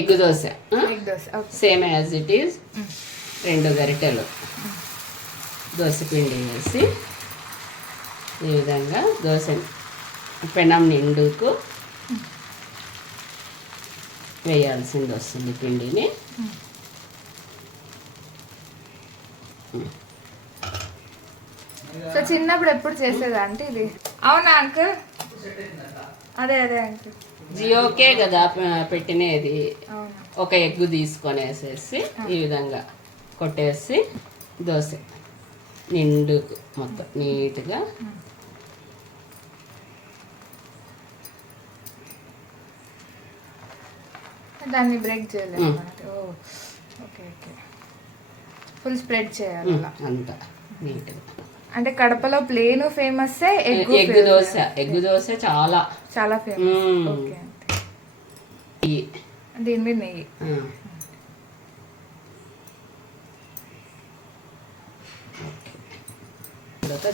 Egg dosa same as it is 2 గరిటెలు దోశ పిండి వేసి ఈ విధంగా దోశ పెనం నిండుకు వేయాల్సింది వస్తుంది పిండిని. సో చిన్నప్పుడు ఎప్పుడు చేసేదా అంటే ఇది? అవునా అంకుల్? అదే అంకుల్ జియోకే కదా పెట్టినది. ఒక ఎగ్గు తీసుకొనేసేసి ఈ విధంగా కొట్టేసి దోశ నిండుకు మొత్తం నీట్గా దాన్ని బ్రేక్ చేయలేదు. ఓకే ఫుల్ స్ప్రెడ్ చేయాలి అంతా నీట్గా. అంటే కడపలో ప్లేన్ ఫేమస్ ఎగ్ దోశ చాలా చాలా ఫేమస్. ఓకే దీని మీద నెయ్యి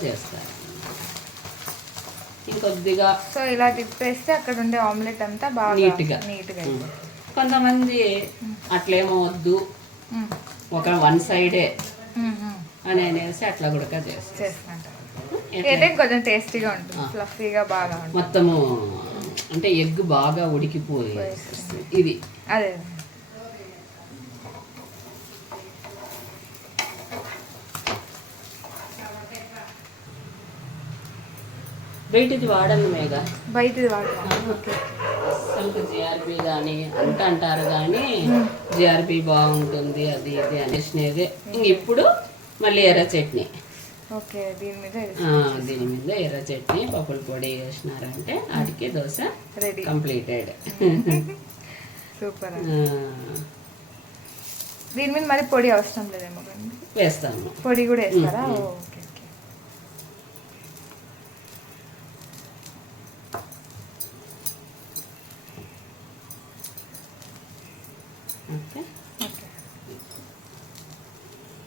చేస్తారు ఇంకొద్దిగా. సో ఇలా తిప్పేస్తే అక్కడ ఉండే ఆమ్లెట్ అంతా బాగా నీట్గా కొంతమంది అట్లేమో వద్దు ఒక 1 సైడే అని అనేసి అట్లా కూడా చేస్తుంటారు. కొంచెం టేస్టీగా ఉంటుంది, ఫ్లఫీగా బాగా ఉంటుంది. మొత్తము అంటే ఎగ్ బాగా ఉడికిపోయి ఇది అదే బయటిది వాడను మేఘ, బయటిది వాడను. అసలు జిఆర్బి కానీ అంటారు కానీ జిఆర్బి బాగుంటుంది అది ఇది అనేసినదే. ఇప్పుడు మళ్ళీ ఎర్ర చట్నీ. ఓకే దీని మీద ఎర్ర చట్నీ పప్పుల పొడి వేసినారంటే వాటికి దోశ రెడీ, కంప్లీటెడ్. సూపర్. దీని మీద మరి పొడి అవసరం లేదేమో? వేస్తాము, పొడి కూడా వేస్తారా? ఓకే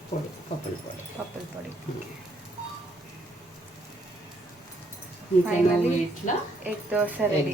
పొడి పప్పుల పొడి ఇట్లా ఎగ్ దోశ రెడీ.